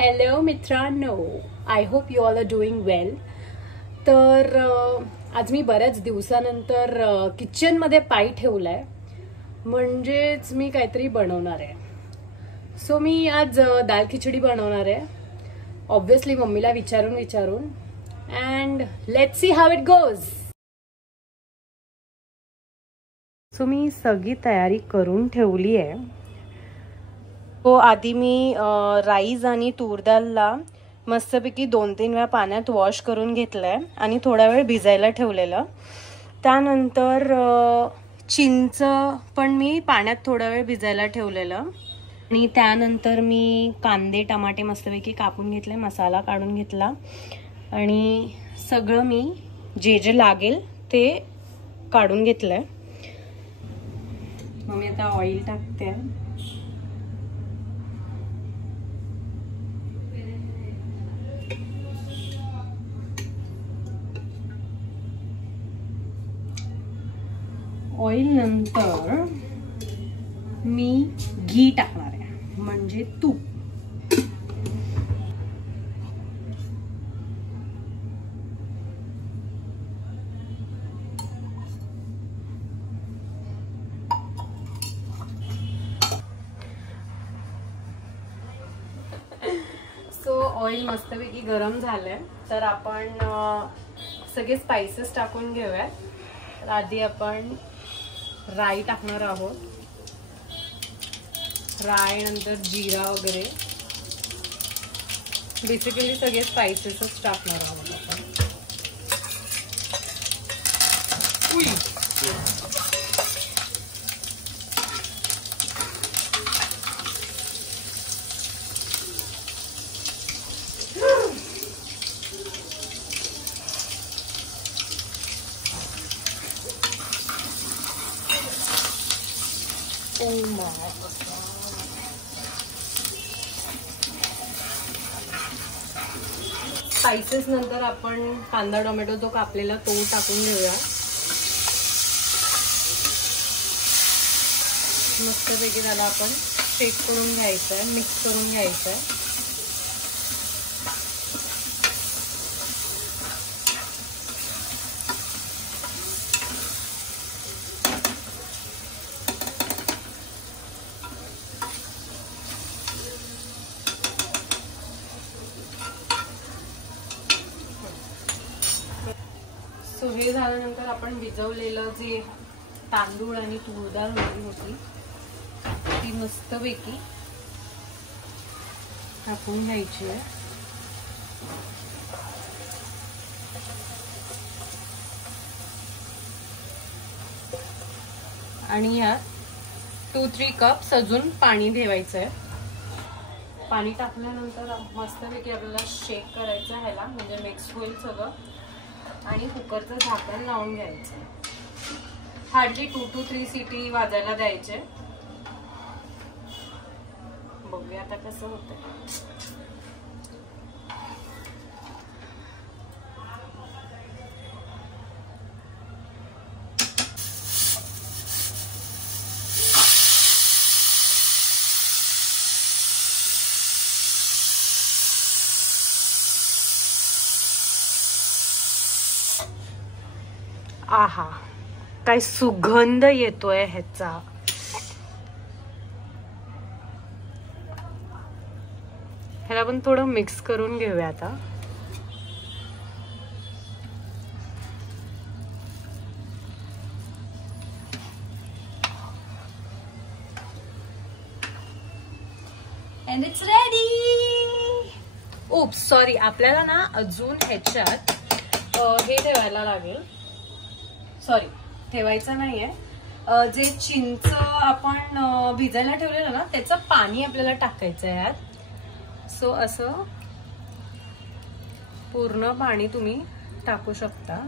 हॅलो मित्रांनो, I hope you all are doing well. तर आज मी बऱ्याच दिवसानंतर किचनमध्ये पाय ठेवलाय, म्हणजेच मी काहीतरी बनवणार आहे. सो मी आज दाल खिचडी बनवणार आहे, ऑब्वियसली मम्मीला विचारून and let's see how it goes. So मी सगळी तयारी करून ठेवली आहे. तो आधी मी राईस आणि तूर डालला मस्तपैकी 2-3 वेळा पाण्यात वॉश करून घेतलंय आणि थोडा वेळ भिजायला ठेवलेलं. त्यानंतर चिंच पण मी पाण्यात थोडा वेळ भिजायला ठेवलेलं आणि त्यानंतर मी कांदे टमाटे मस्तपैकी कापून घेतले, मसाला काढून घेतला आणि सगळं मी जे लागेल ते काढून घेतलंय. मग मी आता ऑइल टाकते. ऑइल नंतर मी घी टाकणार आहे, म्हणजे तूप. सो ऑइल मस्तपैकी गरम झालंय, तर आपण सगळे स्पाइसेस टाकून घेऊयात. तर आधी आपण राई टाकणार आहोत. राई नंतर जिरा वगैरे, बेसिकली सगळे स्पाइसेसच टाकणार आहोत आपण. स्पाइसेस नंतर आपण कांदा टोमॅटो जो कापलेला तो टाकून घेऊया. मस्तपैकी त्याला आपण शेक करून घ्यायचं आहे, मिक्स करून घ्यायचं आहे. सो हे झाल्यानंतर आपण भिजवलेलं जे तांदूळ आणि तूर डाळ होती ती मस्तपैकी टाकून घ्यायची आहे. आणि यात 2-3 कप्स अजून पाणी ठेवायचं आहे. पाणी टाकल्यानंतर मस्तपैकी आपल्याला शेक करायचं आहे ह्याला, म्हणजे मिक्स होईल सगळं. आणि कुकरचं झाकण लावून घ्यायचं. हार्डली 2 to 3 सीटी वाजायला द्यायचे. बघूया आता कसं होतंय. आहा, काय सुगंध येतोय ह्याचा. ह्याला पण थोडं मिक्स करून घेऊया आता. And it's ready. Oops, sorry, आपल्याला ना अजून ह्याच्यात हे ठेवायला लागेल. सॉरी, ठेवायचं नाहीये. जे चिंच आपण भिजायला ठेवलेलं ना त्याचं पाणी आपल्याला टाकायचं आहे यात. सो असं पूर्ण पाणी तुम्ही टाकू शकता.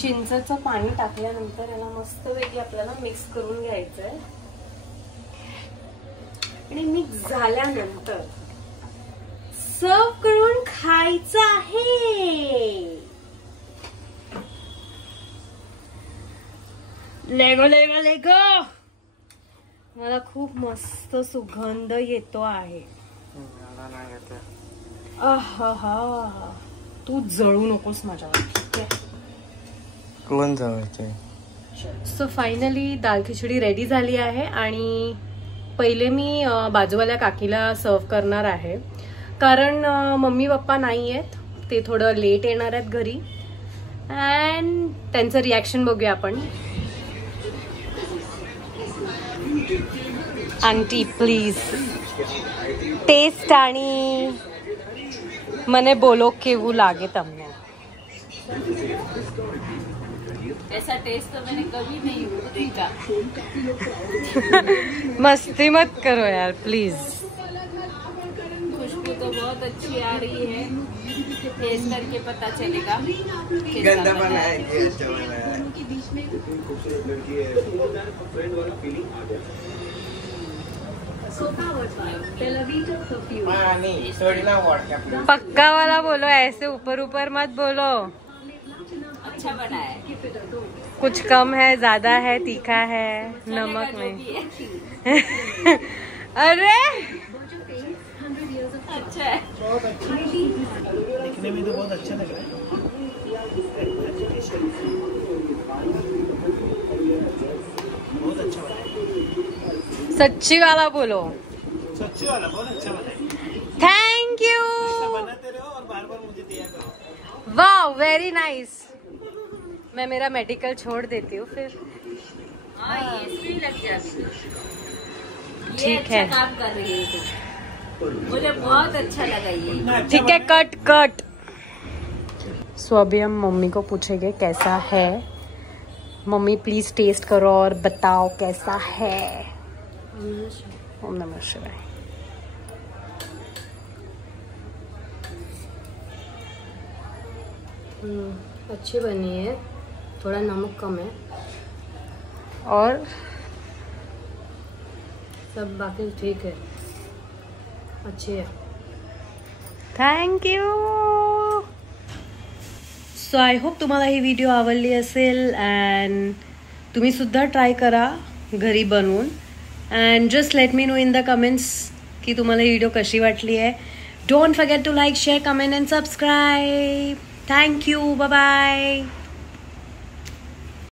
चिंचेचं पाणी टाकल्यानंतर याला मस्तपैकी आपल्याला मिक्स करून घ्यायचंय. आणि मिक्स झाल्यानंतर सर्व करून खा. खायचं आहे. लेगो लेगो लेगो. मला खूप मस्त सुगंध येतो आहे. आहा, तू जळू नकोस माझ्यावर, ठीक आहे? कोण जवळचे? सो फायनली दाल खिचडी रेडी झाली आहे आणि पहिले मी बाजूवाल्या काकीला सर्व करणार आहे, कारण मम्मी पप्पा नाही आहेत, ते थोडं लेट येणार आहेत घरी. अँड त्यांचं रिॲक्शन बघूया आपण. आंटी प्लीज टेस्ट आणि મને બોલો કેવું લાગે તમને. ऐसा टेस्ट तो मैंने कभी नहीं देखा. मस्ती मत करो यार प्लीज. खुशबू तो बहुत अच्छी आ रही है, टेस्ट करके पता चलेगा. गंदा बनाया है, अच्छा बनाया है. पक्का वाला बोलो, ऐसे ऊपर ऊपर मत बोलो. अच्छा बना है. कुछ कम है, ज्यादा है, तीखा है, नमक नहीं. अरे अच्छा है. दिखने में तो बहुत अच्छा लग रहा है. बहुत अच्छा बना है. सच्ची वाला बोलो. सच्ची वाला बहुत अच्छा बना है. Thank you. बनाते रहो और बार-बार मुझे दिया करो. वाह, वेरी नाइस. मैं मेरा मेडिकल छोड़ देती हूँ फिर. हाँ, ये सही लग जाती है. ठीक है, काम कर रही है. मुझे बहुत अच्छा लगा ये. ठीक है, कट कट. सो अभी हम मम्मी को पूछेंगे कैसा है. मम्मी प्लीज टेस्ट करो और बताओ कैसा है. ओम नमः शिवाय. अच्छी बनी है, थोड़ा नमक कम है और सब बाकी ठीक है, अच्छी है. Thank you. So I hope तुम्हाला ही व्हिडिओ आवडली असेल अँड तुम्ही सुद्धा ट्राय करा घरी बनवून. And just let me know in the comments की तुम्हाला ही व्हिडिओ कशी वाटली आहे. Don't forget to like, share, comment and subscribe. Thank you. Bye bye.